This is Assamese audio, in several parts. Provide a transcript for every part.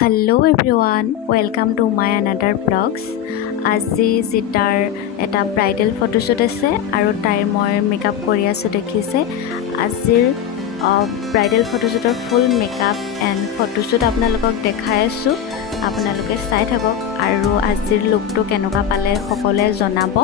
Hello everyone, welcome to my another vlogs. আজি জিতাৰ এটা ব্ৰাইডেল ফটোশ্বুট আছে আৰু তাইৰ মই মেকআপ কৰি আছোঁ দেখিছে। আজিৰ ব্ৰাইডেল ফটোশ্বুটৰ ফুল মেকআপ এণ্ড ফটোশ্বুট আপোনালোকক দেখাই আছোঁ। আপোনালোকে চাই থাকক আৰু আজিৰ লুকটো কেনেকুৱা পালে সকলোৱে জনাব।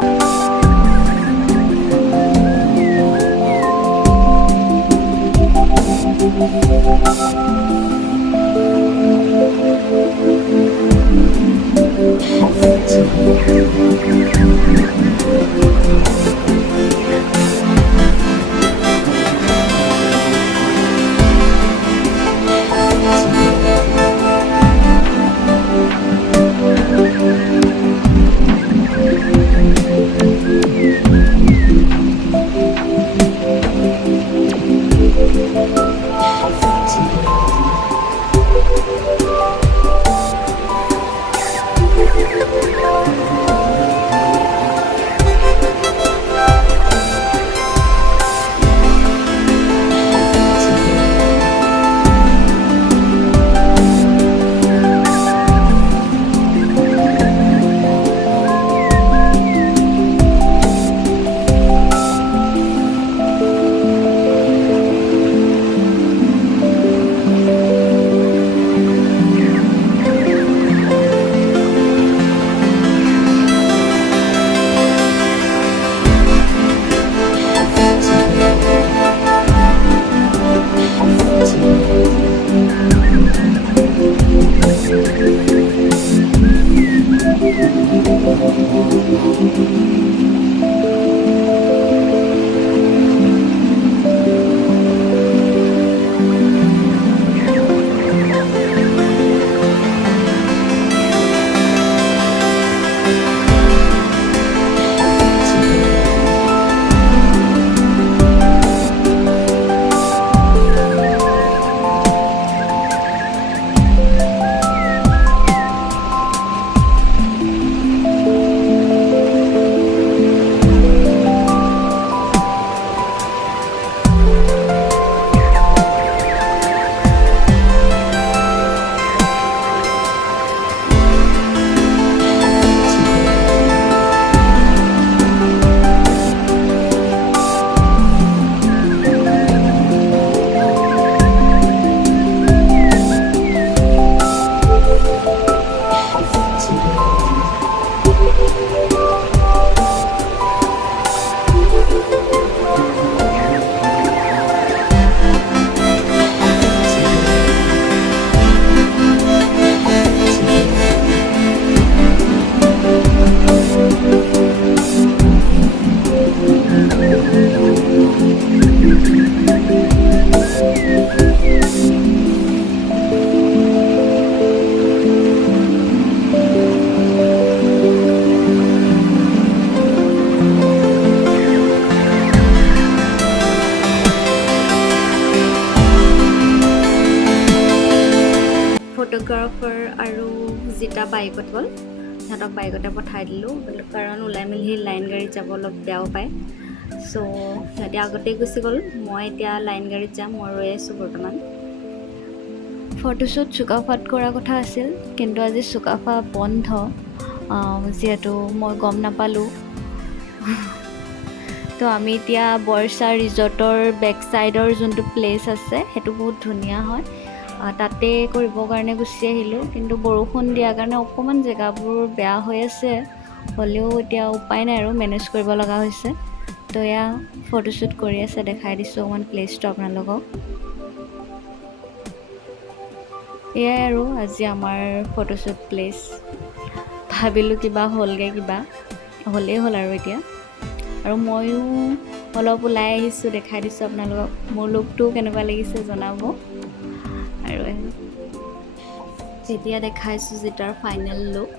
ফটোগ্ৰাফাৰ আৰু জিতা বাইকত গ'ল, সিহঁতক বাইকতে পঠাই দিলোঁ কাৰণ ওলাই মেলি লাইন গাড়ীত যাব অলপ বেয়াও পায়। চ' সিহঁতে আগতেই গুচি গ'ল, মই এতিয়া লাইন গাড়ীত যাম, মই ৰৈ আছোঁ বৰ্তমান। ফটোশ্বুট চুকাফাত কৰা কথা আছিল, কিন্তু আজি চুকাফা বন্ধ, যিহেতু মই গম নাপালোঁ। তো আমি এতিয়া বৰ্ষা ৰিজৰ্টৰ বেক চাইডৰ যোনটো প্লেচ আছে সেইটো বহুত ধুনীয়া হয়, তাতে কৰিবৰ কাৰণে গুচি আহিলোঁ। কিন্তু বৰষুণ দিয়াৰ কাৰণে অকণমান জেগাবোৰ বেয়া হৈ আছে, হ'লেও এতিয়া উপায় নাই আৰু মেনেজ কৰিব লগা হৈছে। তো এয়া ফটোশ্বুট কৰি আছে, দেখাই দিছোঁ অকণমান প্লেচটো আপোনালোকক। এয়াই আৰু আজি আমাৰ ফটোশ্বুট প্লেচ। ভাবিলোঁ কিবা হ'লগৈ, কিবা হ'লেই হ'ল আৰু এতিয়া। আৰু ময়ো অলপ ওলাই আহিছোঁ, দেখাই দিছোঁ আপোনালোকক। মোৰ লুকটো কেনেকুৱা লাগিছে জনাব। আৰু এতিয়া দেখাইছোঁ জিতাৰ ফাইনেল লুক।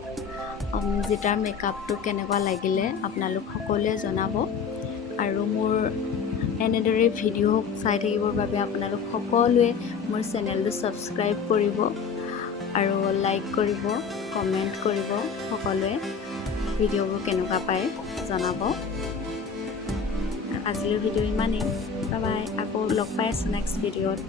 জিতাৰ মেকআপটো কেনেকুৱা লাগিলে আপোনালোক সকলোৱে জনাব। আৰু মোৰ এনেদৰে ভিডিঅ' চাই থাকিবৰ বাবে আপোনালোক সকলোৱে মোৰ চেনেলটো ছাবস্ক্ৰাইব কৰিব আৰু লাইক কৰিব, কমেণ্ট কৰিব। সকলোৱে ভিডিঅ'বোৰ কেনেকুৱা পায় জনাব। আজিলৈ ভিডিঅ' ইমানেই, বাই বাই, আকৌ লগ পাই আছোঁ নেক্সট ভিডিঅ'ত।